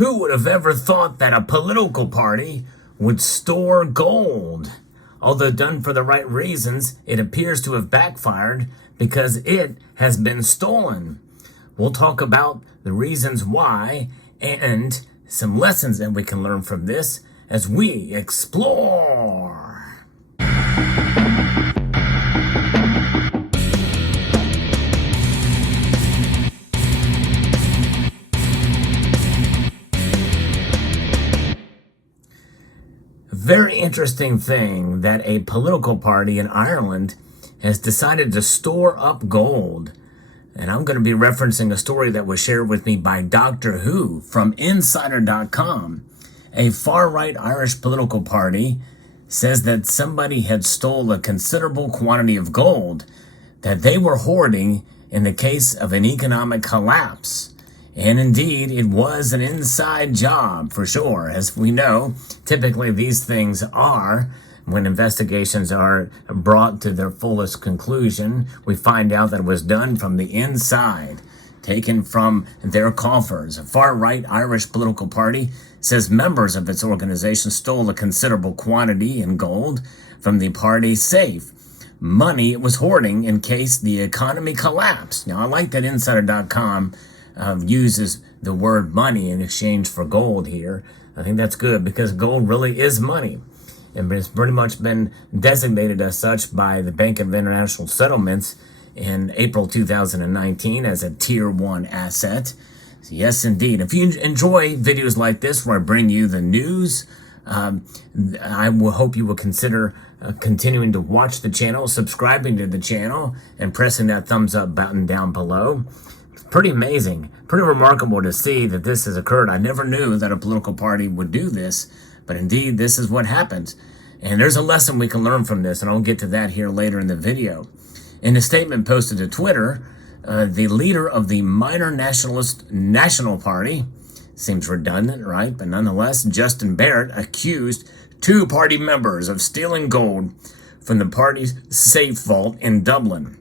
Who would have ever thought that a political party would store gold? Although done for the right reasons, it appears to have backfired because it has been stolen. We'll talk about the reasons why and some lessons that we can learn from this as we explore. Very interesting thing that a political party in Ireland has decided to store up gold. And I'm going to be referencing a story that was shared with me by Doctor Who from Insider.com. A far-right Irish political party says that somebody had stole a considerable quantity of gold that they were hoarding in the case of an economic collapse. And indeed, it was an inside job for sure. As we know, typically these things are, when investigations are brought to their fullest conclusion, we find out that it was done from the inside, taken from their coffers. A far-right Irish political party says members of its organization stole a considerable quantity in gold from the party's safe. Money it was hoarding in case the economy collapsed. Now, I like that Insider.com uses the word money in exchange for gold here. I think that's good because gold really is money. And it's pretty much been designated as such by the Bank of International Settlements in April 2019 as a Tier 1 asset. So yes, indeed. If you enjoy videos like this where I bring you the news, I will hope you will consider continuing to watch the channel, subscribing to the channel, and pressing that thumbs up button down below. Pretty amazing, pretty remarkable to see that this has occurred. I never knew that a political party would do this, but indeed this is what happens. And there's a lesson we can learn from this, and I'll get to that here later in the video. In a statement posted to Twitter, the leader of the minor nationalist National Party, seems redundant, right? But nonetheless, Justin Barrett accused two party members of stealing gold from the party's safe vault in Dublin.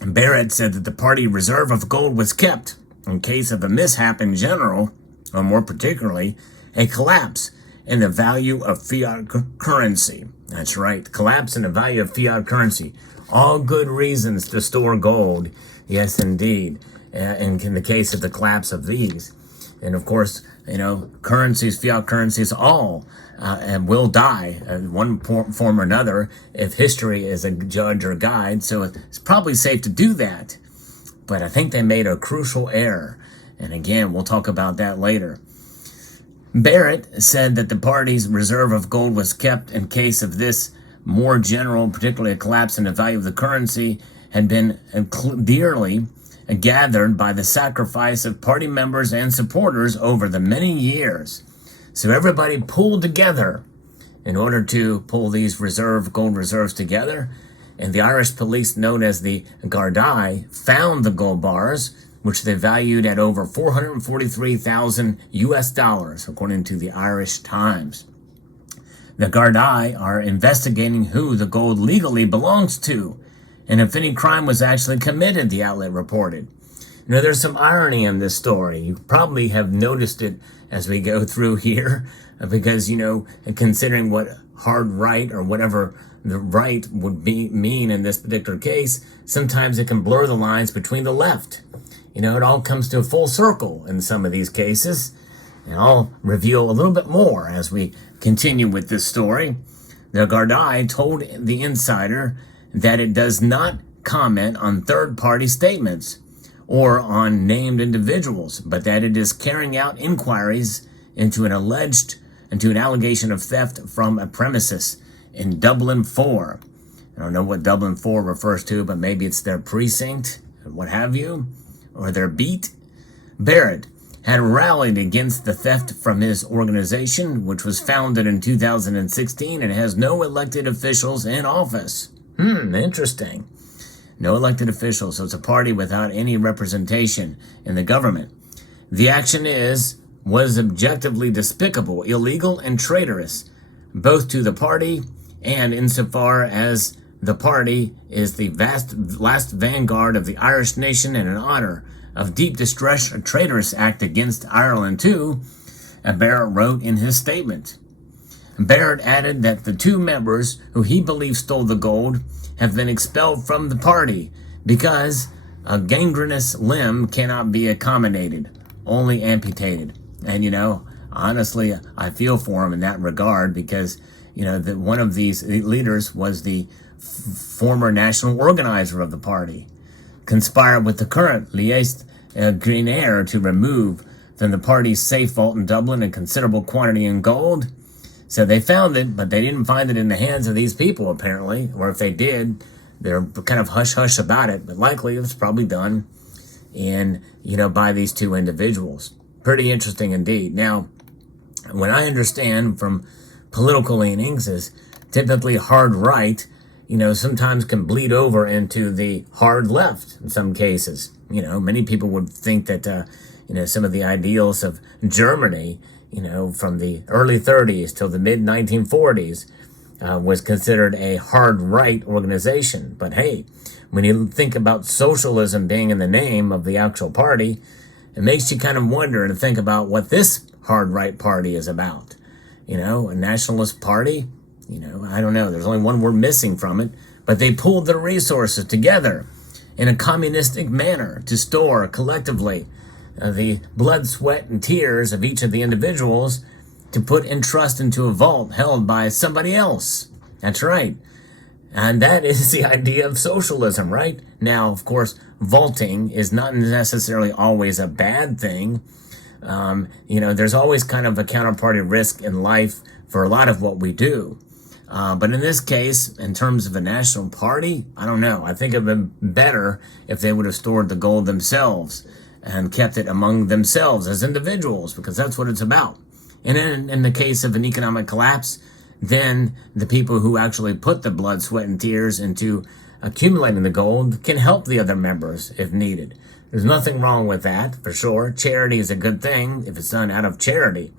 Barrett said that the party reserve of gold was kept in case of a mishap in general, or more particularly, a collapse in the value of fiat currency. That's right, collapse in the value of fiat currency. All good reasons to store gold, yes indeed, in the case of the collapse of these. And of course, currencies, fiat currencies, all will die in one form or another if history is a judge or guide. So it's probably safe to do that. But I think they made a crucial error. And again, we'll talk about that later. Barrett said that the party's reserve of gold was kept in case of this more general, particularly a collapse in the value of the currency, had been dearly gathered by the sacrifice of party members and supporters over the many years. So everybody pulled together in order to pull these gold reserves together. And the Irish police, known as the Gardaí, found the gold bars, which they valued at over $443,000 US, according to the Irish Times. The Gardaí are investigating who the gold legally belongs to, and if any crime was actually committed, the outlet reported. There's some irony in this story. You probably have noticed it as we go through here, because, considering what hard right or whatever the right would mean in this particular case, sometimes it can blur the lines between the left. It all comes to a full circle in some of these cases. And I'll reveal a little bit more as we continue with this story. The Gardaí told the Insider that it does not comment on third-party statements or on named individuals, but that it is carrying out inquiries into an allegation of theft from a premises in Dublin 4. I don't know what Dublin 4 refers to, but maybe it's their precinct, or what have you, or their beat. Barrett had rallied against the theft from his organization, which was founded in 2016 and has no elected officials in office. Interesting. No elected officials, so it's a party without any representation in the government. The action was objectively despicable, illegal, and traitorous, both to the party and insofar as the party is the last vanguard of the Irish nation and an honor of deep distress, a traitorous act against Ireland too, Barrett wrote in his statement. Barrett added that the 2 members who he believes stole the gold have been expelled from the party because a gangrenous limb cannot be accommodated, only amputated. And, honestly, I feel for him in that regard because, one of these leaders was the former national organizer of the party, conspired with the current Lies Grenier to remove from the party's safe vault in Dublin a considerable quantity in gold. So they found it, but they didn't find it in the hands of these people, apparently. Or if they did, they're kind of hush-hush about it. But likely it was probably done by these 2 individuals. Pretty interesting indeed. Now, what I understand from political leanings is typically hard right, sometimes can bleed over into the hard left in some cases. Many people would think that, some of the ideals of Germany, from the early 30s till the mid 1940s, was considered a hard right organization. But hey, when you think about socialism being in the name of the actual party, it makes you kind of wonder and think about what this hard right party is about. A nationalist party, I don't know. There's only one word missing from it, but they pooled their resources together in a communistic manner to store collectively the blood, sweat, and tears of each of the individuals to put in trust into a vault held by somebody else. That's right. And that is the idea of socialism, right? Now, of course, vaulting is not necessarily always a bad thing. There's always kind of a counterparty risk in life for a lot of what we do. But in this case, in terms of a national party, I don't know. I think it would have been better if they would have stored the gold themselves and kept it among themselves as individuals, because that's what it's about. And in the case of an economic collapse, then the people who actually put the blood, sweat, and tears into accumulating the gold can help the other members if needed. There's nothing wrong with that, for sure. Charity is a good thing if it's done out of charity.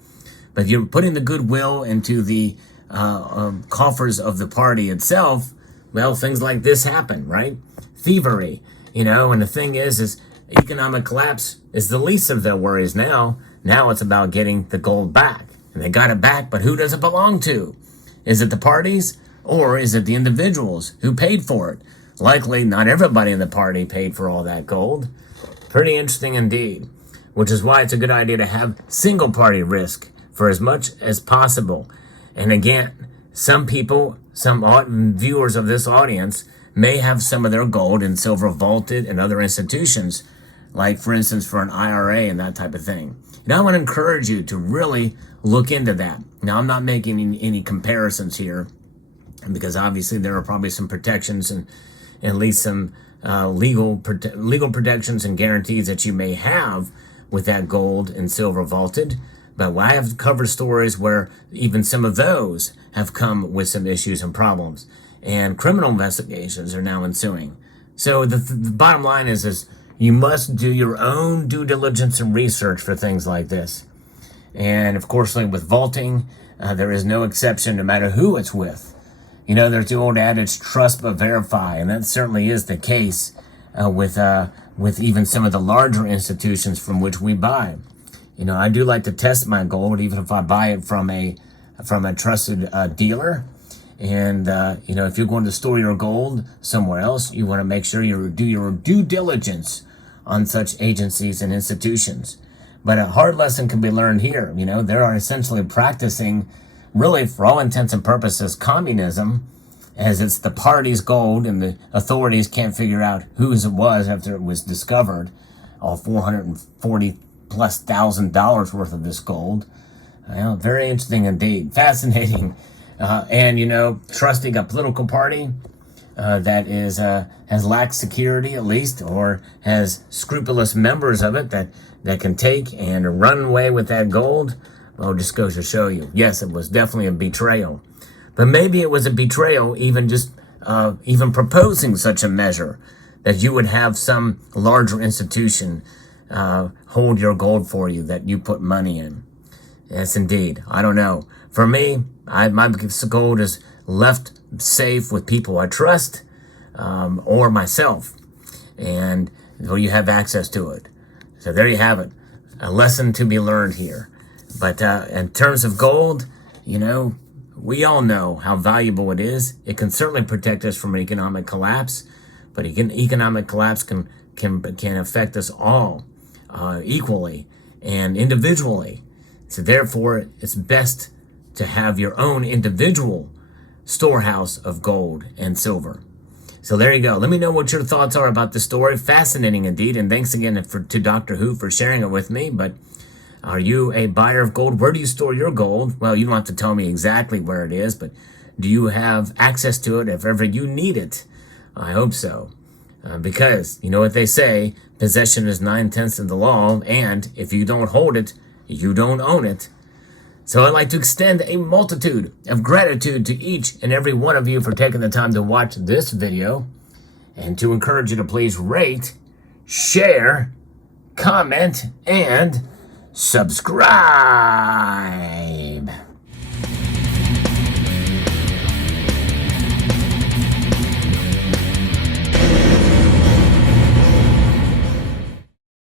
But if you're putting the goodwill into the coffers of the party itself, well, things like this happen, right? Thievery, and the thing is economic collapse is the least of their worries now. Now it's about getting the gold back. And they got it back, but who does it belong to? Is it the parties, or is it the individuals who paid for it? Likely not everybody in the party paid for all that gold. Pretty interesting indeed, which is why it's a good idea to have single party risk for as much as possible. And again, some people, some viewers of this audience may have some of their gold and silver vaulted in other institutions, like for instance for an IRA and that type of thing. And I want to encourage you to really look into that. Now, I'm not making any comparisons here, because obviously there are probably some protections and at least some legal protections and guarantees that you may have with that gold and silver vaulted. But I have covered stories where even some of those have come with some issues and problems, and criminal investigations are now ensuing. So the bottom line is you must do your own due diligence and research for things like this. And of course, like with vaulting, there is no exception no matter who it's with. There's the old adage, trust but verify, and that certainly is the case with even some of the larger institutions from which we buy. I do like to test my gold, even if I buy it from a trusted dealer. And, if you're going to store your gold somewhere else, you want to make sure you do your due diligence on such agencies and institutions. But a hard lesson can be learned here. They are essentially practicing, really, for all intents and purposes, communism, as it's the party's gold, and the authorities can't figure out whose it was after it was discovered, all $440,000+ worth of this gold. Very interesting indeed. Fascinating. And, trusting a political party that has lacked security, at least, or has scrupulous members of it that can take and run away with that gold, well, just goes to show you. Yes, it was definitely a betrayal. But maybe it was a betrayal even proposing such a measure, that you would have some larger institution hold your gold for you that you put money in. Yes, indeed. I don't know. For me, my gold is left safe with people I trust, or myself, and where you have access to it. So there you have it. A lesson to be learned here. But in terms of gold, we all know how valuable it is. It can certainly protect us from economic collapse, but economic collapse can affect us all equally and individually. So therefore, it's best to have your own individual storehouse of gold and silver. So there you go. Let me know what your thoughts are about the story. Fascinating indeed. And thanks again to Dr. Who for sharing it with me. But are you a buyer of gold? Where do you store your gold? Well, you don't have to tell me exactly where it is, but do you have access to it if ever you need it? I hope so. Because you know what they say, possession is 9/10 of the law, and if you don't hold it, you don't own it. So I'd like to extend a multitude of gratitude to each and every one of you for taking the time to watch this video, and to encourage you to please rate, share, comment, and subscribe.